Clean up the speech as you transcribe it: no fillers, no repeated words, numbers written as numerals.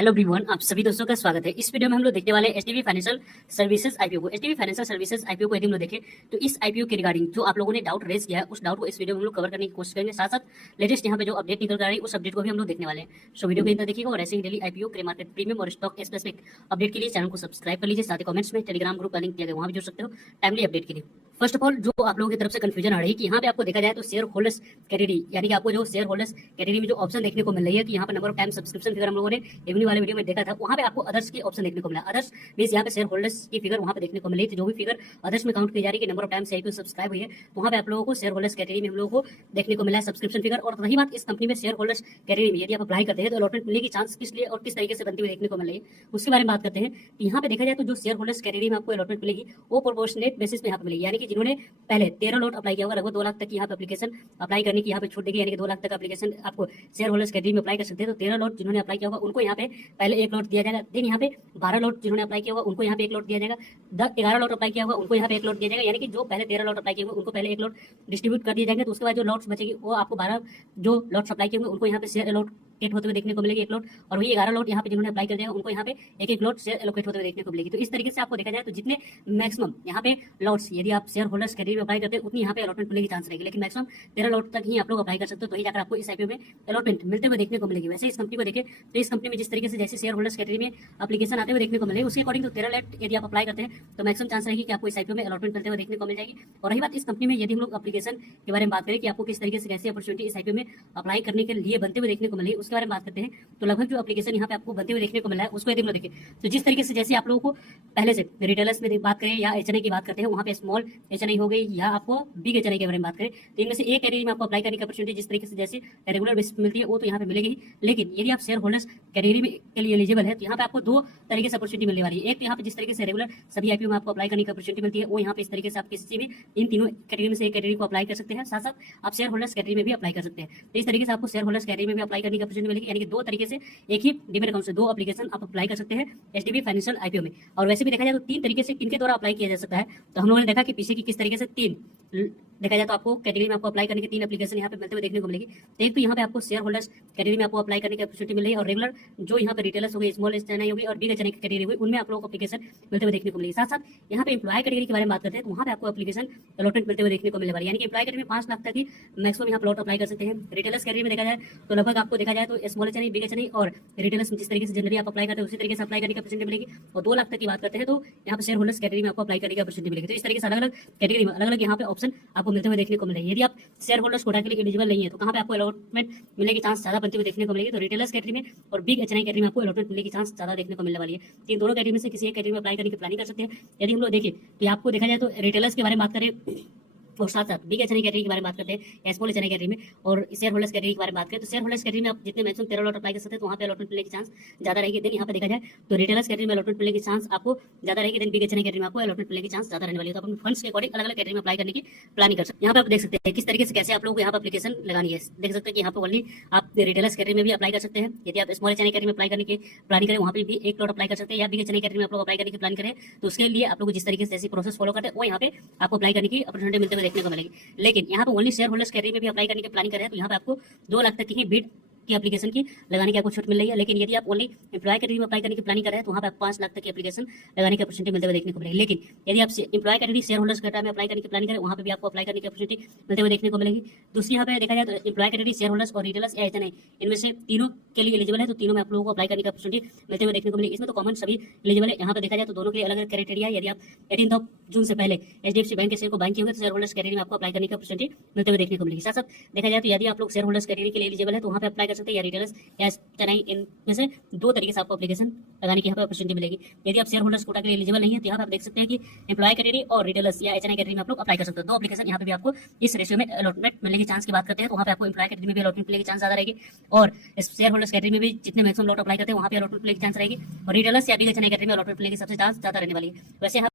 Hello everyone, आप सभी दोस्तों का स्वागत है। इस वीडियो में हम लोग देखने वाले हैं एचडीबी फाइनेंशियल सर्विसेज आईपीओ को। एचडीबी फाइनेंशियल सर्विसेज आईपीओ को यदि हम लोग देखें तो इस आईपीओ के रिगार्डिंग जो आप लोगों ने डाउट रेज किया है उस डाउट को इस वीडियो में हम लोग कवर करने की कोशिश करेंगे। साथ साथ लेटेस्ट यहाँ पे जो अपडेट निकल कर रही है उस अपडेट को भी हम लोग देखने वाले हैं। सो वीडियो को अंत तक देखिएगा और ऐसे ही daily IPO pre market premium और स्टॉक स्पेसिफिक अपडेट के लिए चैनल को सब्सक्राइब कर लीजिए। साथ ही कमेंट्स में टेलीग्राम ग्रुप का लिंक दिया गया, वहाँ भी जुड़ सकते हो टाइमली अपडेट के लिए। फर्स्ट ऑफ ऑल, जो आप लोगों की तरफ से कंफ्यूजन आ रही है कि यहाँ पे आपको देखा जाए तो शेयर होल्डर्स कैटेगरी, यानी कि आपको जो शेयर होल्डर्स कैटेगरी में जो ऑप्शन देखने को मिल रही है कि यहाँ पे number of time subscription figure हम लोगों ने इवनिंग वाले वीडियो में देखा था, वहाँ पे आपको अदर्स की ऑप्शन देखने को मिला। अदर्स मींस यहाँ पे शेयर होल्डर्स की फिगर वहाँ पे देखने को मिली थी, जो भी फिगर अदर्स में काउंट की जा रही है कि नंबर ऑफ टाइम से आईपीओ सब्सक्राइब हुई है, तो वहाँ पे आप लोगों को शेयर होल्डर्स कैटेगरी में हम लोगों को देखने को मिला है सब्सक्रिप्शन फिगर। और रही बात इस कंपनी में शेयर होल्डर्स कैटेगरी में यदि आप अप्लाई करते हैं तो अलॉटमेंट मिलने की चांस किस लिए और किस तरीके से बनती हुई देखने को मिल रही है, उसके बारे में बात करते हैं। यहाँ पे देखा जाए तो जो शेयर होल्डर्स कैटेगरी में आपको अलॉटमेंट मिलेगी वो प्रोपोर्शनेट बेसिस पे यहाँ पे मिलेगी, यानी कि जिन्होंने पहले 13 लॉट अप्लाई किया होगा, लगभग 2 लाख तक की यहाँ पे एप्लीकेशन अप्लाई करने की यहाँ पे छूट देगी, यानी कि 2 लाख तक एप्लीकेशन आपको शेयर होल्डर्स कैटेगरी में अप्लाई कर सकते हैं। तो 13 लॉट जिन्होंने अप्लाई किया होगा उनको यहाँ पे पहले 1 लॉट दिया जाएगा। देन यहाँ पे 12 लॉट जिन्होंने अप्लाई किया होगा उनको यहाँ पे 1 लॉट दिया जाएगा। 11 लॉट अप्लाई किया होगा उनको यहाँ पे 1 लॉट दिया जाएगा, यानी कि जो पहले 13 लॉट अप्लाई किए होंगे उनको पहले 1 लॉट डिस्ट्रीब्यूट कर दिए जाएंगे। तो उसके बाद जो लॉट्स बचेगी वो आपको 12 जो लॉट्स अप्लाई किए होंगे उनको यहाँ पे शेयर एलोकेट होते हुए देखने को मिलेगी 1 लॉट, और वही 11 लॉट यहाँ पे जिन्होंने अप्लाई कर दिया उनको यहाँ पे एक लॉट शेयर एलोकेट होते हुए देखने को मिलेगी। तो इस तरीके से आपको देखा जाए तो जितने मैक्सिमम यहाँ पे लॉट्स यदि आप शेयर होल्डर्स कैटेगरी में अप्लाई करते हैं उतनी यहाँ पे अलॉटमेंट मिलने की चांस रहेगी, लेकिन मैक्सिमम 13 लॉट तक ही आप लोग अप्लाई कर सकते हो, तो ही जाकर आपको इस आईपीओ में अलॉटमेंट मिलते हुए देखने को मिलेगी। वैसे इस कंपनी को देखें तो इस कंपनी में जिस तरीके से जैसे शेयर होल्डर्स कैटेगरी में एप्लीकेशन आते हुए देखने को मिलेगी उसके अकॉर्डिंग तो 13 लॉट यदि आप अप्लाई करते हैं तो मैक्सिमम चांस रहेगी कि आपको इस आईपीओ में अलॉटमेंट मिलते हुए देखने को मिल जाएगी। और रही बात इस कंपनी में यदि हम लोग एप्लीकेशन के बारे में बात करें कि आपको किस तरीके से कैसी अपॉर्चुनिटी इस आईपीओ में अप्लाई करने के लिए बनते हुए देखने को मिलेगी उसके बारे में बात करते हैं। तो लगभग जो एप्लीकेशन यहाँ पे आपको बनते हुए देखने को मिला है उसको यदि हम लोग देखें तो जिस तरीके से जैसे आप लोगों को पहले से रिटेलर्स में बात करें या एचएनआई की बात करते हैं, वहाँ पे स्मॉल एचएनआई हो गई या आपको बिग एचएनआई के बारे में बात करें तो इनमें से एक कैटेगरी में आपको अप्लाई करने की अपॉर्चुनिटी जिस तरीके से जैसे रेगुलर बेसिस पे मिलती है वो तो यहाँ पे मिलेगी। लेकिन यदि आप शेयर होल्डर्स कैटेगरी में के लिए एलिजिबल है तो यहाँ पे आपको 2 तरीके से अपॉर्चुनिटी मिलने वाली है। एक तो यहाँ पे जिस तरीके से रेगुलर सभी आईपीओ में आपको अप्लाई करने की अपॉर्चुनिटी मिलती है वो यहाँ पे इस तरीके से आप किसी भी इन तीनों कैटेगरी में से एक कैटेगरी को अप्लाई कर सकते हैं, साथ साथ आप शेयर होल्डर्स कैटेगरी में भी अप्लाई कर सकते हैं। तो इस तरीके से आपको शेयर होल्डर्स कैटेगरी में भी अप्लाई करने की अपॉर्चुनिटी मिलेगी, यानी कि 2 तरीके से एक ही डीमेट अकाउंट से 2 एप्लीकेशन आप अप्लाई कर सकते हैं एचडीबी फाइनेंशियल आईपीओ में। और वैसे भी देखा जाए तो 3 तरीके से किनके द्वारा अप्लाई किया जा सकता है, तो हम लोगों ने देखा कि पीछे की किस तरीके से 3 देखा जाए तो आपको कैटेगरी में आपको अप्लाई करने के 3 एप्लीकेशन यहाँ पे मिलते हुए देखने को मिलेगी। तो एक तो यहाँ पे आपको शेयर होल्डर्स कैटेगरी में आपको अप्लाई करने की अपॉर्चुनिटी मिल रही है, और रेगुलर जो यहाँ पे रिटेलर्स हो गई, स्मॉल एचएनआई होगी और बिग एचएनआई की कैटेगरी हुई, उनमें आप लोगों को एप्लीकेशन मिलते हुए देखने को मिलेगी। साथ साथ यहाँ पे एम्प्लॉय कैटेगरी के बारे में बात करते हैं तो वहाँ पे आपको एप्लीकेशन अलॉटमेंट मिलते हुए देखने को मिलने वाली है, यानी कि एम्प्लॉय कैटेगरी में 5 लाख तक ही मैक्सिमम यहाँ प्लॉट अप्लाई कर सकते हैं। रिटेलर्स कैटेगरी में देखा जाए तो लगभग आपको देखा जाए तो स्मॉल एचएनआई, बिग एचएनआई और रिटेलर्स में जिस तरीके से जनरली आप अप्लाई करते हैं उसी तरीके से अप्लाई करने की अपॉर्चुनिटी मिलेगी। और 2 लाख तक की बात करते हैं तो यहाँ पे शेयर होल्डर्स कैटेगरी में आपको अप्लाई करने की अपॉर्चुनिटी मिलेगी। तो इस तरीके से अलग अलग कैटेगरी में अलग अलग यहाँ पे ऑप्शन आपको मिलते हुए देखने को मिलेगी। यदि आप शेयर होल्डर्स कोटा के लिए एलिजिबल नहीं है तो कहाँ पे आपको अलॉटमेंट मिलने की चांस ज्यादा बनती हुई देखने को मिलेगी, तो रिटेलर्स कैटेगरी में और बिग एचएनआई कैटेगरी में आपको अलॉटमेंट मिलने की चांस ज्यादा देखने को मिलने वाली है। तो इन दोनों कैटेगरी में से किसी एक कैटेगरी में अप्लाई करने की प्लानिंग कर सकते हैं। यदि हम लोग देखें तो आपको देखा जाए तो रिटेलर्स के बारे में बात करें और साथ साथ बिग एचएनआई कैटेगरी के बारे में बात करते हैं, स्मॉल एचएनआई कैटेगरी में और शेयर होल्डर्स कैटेगरी के बारे में बात करें तो शेयर होल्डर्स कैटेगरी में आप जितने मैक्सिमम 13 लॉट अप्लाई कर सकते हैं तो वहाँ पे अलॉटमेंट मिलने की चांस ज्यादा रहेगी। देन यहाँ पे देखा जाए तो रिटेलर्स कैटेगरी में अलॉटमेंट मिलने की चांस आपको ज्यादा रहेगी। देन बिग एचएनआई कैटेगरी में आपको अलॉटमेंट मिलने की चांस ज्यादा रहने वाली है। तो अपने फंड्स के अकॉर्डिंग अलग अलग कैटेगरी में अप्लाई करने की प्लानिंग कर सकते हैं। यहाँ पे आप देख सकते हैं किस तरीके से कैसे आप लोगों को यहाँ पे एप्लीकेशन लगानी है। देख सकते हैं कि यहाँ पे ओनली आप रिटेलर्स कैटेगरी में भी अप्लाई कर सकते हैं। यदि आप स्मॉल एचएनआई कैटेगरी में अप्लाई करने की प्लानिंग करें वहाँ पे भी 1 लॉट अप्लाई कर सकते हैं, या बिग एचएनआई कैटेगरी में आप लोग अप्लाई करने की प्लान करें तो उसके लिए आप लोग जिस तरीके से जैसी प्रोसेस फॉलो करते हैं वो यहाँ पे आपको अप्लाई करने की अपॉर्चुनिटी मिलते हुए देखने को मिलेगी। लेकिन यहाँ पे ओनली शेयर होल्डर्स कैटेगरी में भी अप्लाई करने की प्लानिंग कर रहे हैं तो यहाँ पे आपको 2 लाख तक की बिड की एप्लीकेशन की लगाने की आपको छूट मिल रही है। लेकिन यदि आप ओनली एम्प्लॉय कैटेगरी में अप्लाई करने की प्लानिंग कर रहे हैं तो वहाँ पे 5 लाख तक की एप्लीकेशन लगाने की अपॉर्चुनिटी मिलते हुए देखने को मिलेगी। लेकिन यदि आप employ category shareholders category में अप्लाई करने की प्लानिंग करें वहाँ पे भी आपको अप्लाई करने की अपॉर्चुनिटी मिलते हुए देखने को मिलेगी। दूसरी यहाँ पे देखा जाए तो एम्प्लॉय कैटेगरी शेयर होल्डर्स और रिटेलर्स या एचएनआई इनमें से तीनों के लिए एलिजिबल है, तो तीनों में आप लोगों को अप्लाई करने की अपॉर्चुनिटी मिलते हुए देखने को मिलेगी। इसमें तो कॉमन सभी एलिजिबल है। यहाँ पे देखा जाए तो दोनों के लिए अलग अलग क्राइटेरिया। यदि आप 18 जून से पहले एचडीएफसी बैंक के शेयर को बाइंग किए होंगे तो शेयर होल्डर्स कैटेगरी में आपको अप्लाई करने की अपॉर्चुनिटी मिलते हुए देखने को मिलेगी। साथ साथ देखा जाए तो यदि आप लोग शेयर होल्डर्स कैटेगरी के लिए एलिजिबल है तो वहाँ पे अप्लाई कर सकते हैं, या रिटेलर्स या एचएनआई इनमें से 2 तरीके से आपको एप्लीकेशन लगाने की यहाँ पे अपॉर्चुनिटी मिलेगी। यदि आप शेयर होल्डर्स कोटा के लिए एलिजिबल नहीं है तो यहाँ पे आप देख सकते हैं कि एम्प्लॉय कैटेगरी और रिटेलर्स या एचएनआई कैटेगरी में आप लोग अप्लाई कर सकते हैं। 2 एप्लीकेशन यहाँ पे भी आपको इस रेशियो में अलॉटमेंट मिलने की चांस की बात करते हैं तो वहाँ पे आपको एम्प्लॉय कैटेगरी में भी अलॉटमेंट मिलने की चांस ज्यादा रहेगी, और शेयर होल्डर्स कैटेगरी में भी जितने मैक्सिमम लॉट अप्लाई करते हैं वहाँ पे अलॉटमेंट मिलने की चांस रहेगी, और रिटेलर्स या बिग एचएनआई कैटेगरी में अलॉटमेंट मिलने की सबसे चांस ज्यादा रहने वाली है। वैसे